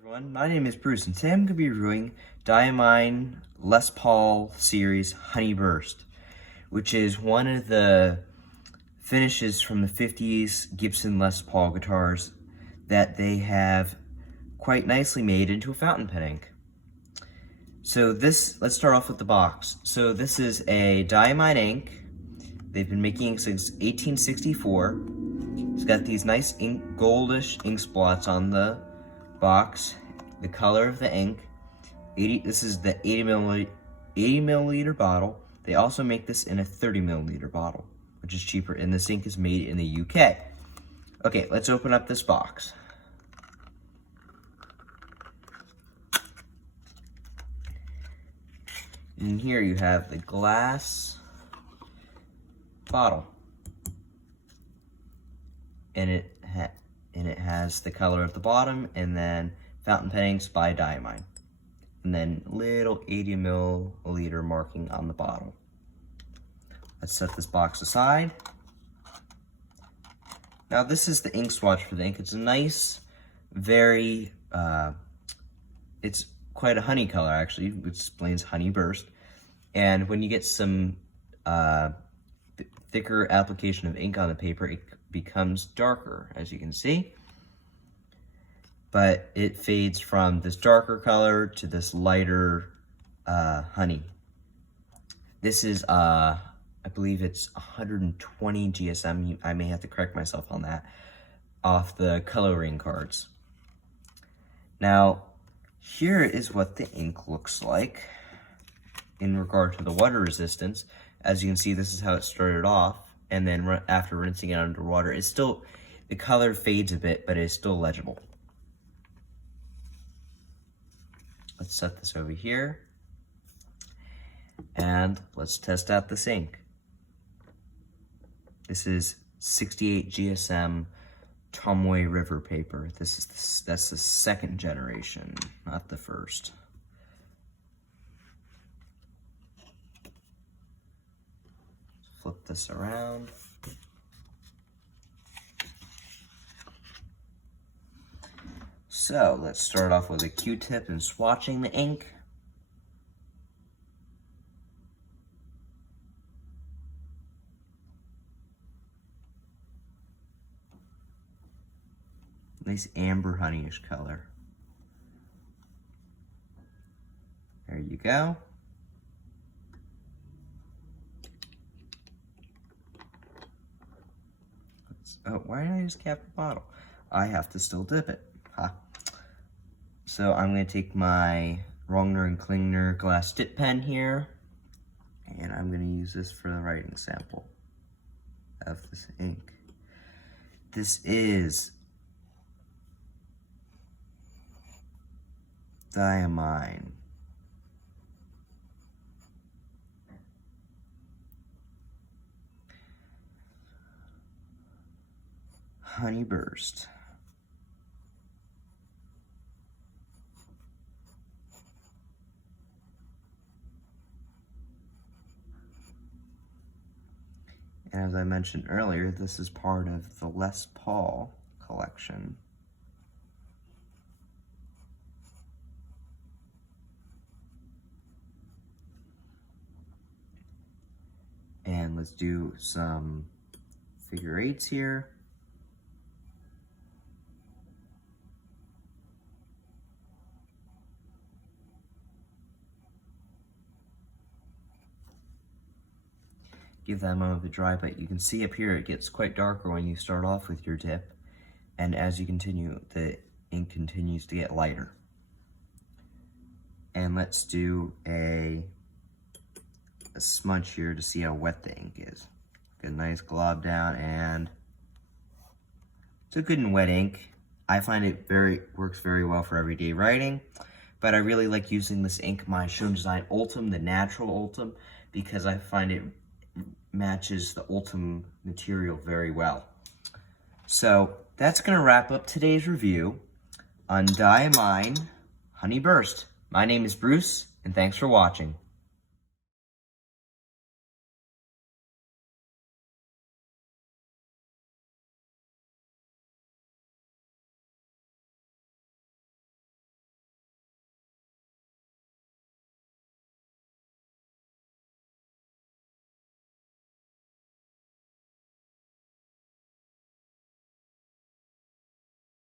Everyone, my name is Bruce and today I'm going to be reviewing Diamine Les Paul series Honey Burst, which is one of the finishes from the 50s Gibson Les Paul guitars that they have quite nicely made into a fountain pen ink. So let's start off with the box. So this is a Diamine ink. They've been making it since 1864. It's got these nice goldish ink splotch on the box. The color of the ink, this is the 80 milliliter bottle. They also make this in a 30 milliliter bottle, which is cheaper, and this ink is made in the UK. Okay, let's open up this box. And here you have the glass bottle, and it has the color at the bottom, and then fountain pen inks by Diamine, and then little 80 milliliter marking on the bottle. Let's set this box aside. Now this is the ink swatch for the ink. It's a nice, very, it's quite a honey color actually, which explains Honey Burst. And when you get some thicker application of ink on the paper, it becomes darker, as you can see. But it fades from this darker color to this lighter honey. This is, I believe it's 120 GSM. I may have to correct myself on that, off the coloring cards. Now, here is what the ink looks like in regard to the water resistance. As you can see, this is how it started off, and then after rinsing it underwater, it's still, the color fades a bit, but it's still legible. Let's set this over here, and let's test out this ink. This is 68 GSM Tomoe River paper. That's the second generation, not the first. Flip this around. So let's start off with a Q-tip and swatching the ink. Nice amber honeyish color. There you go. Oh, why did I just cap the bottle? I have to still dip it. Huh. So I'm going to take my Rongner & Klingner glass dip pen here, and I'm going to use this for the writing sample of this ink. This is Diamine Honey Burst. And as I mentioned earlier, this is part of the Les Paul collection. And let's do some figure eights here. Give that a moment to dry, but you can see up here it gets quite darker when you start off with your dip, and as you continue, the ink continues to get lighter. And let's do a smudge here to see how wet the ink is. Get a nice glob down, and it's a good and wet ink. I find it works very well for everyday writing, but I really like using this ink, my Shown Design Ultim, the natural Ultim, because I find it matches the Ultim material very well. So that's going to wrap up today's review on Diamine Honey Burst. My name is Bruce, and thanks for watching.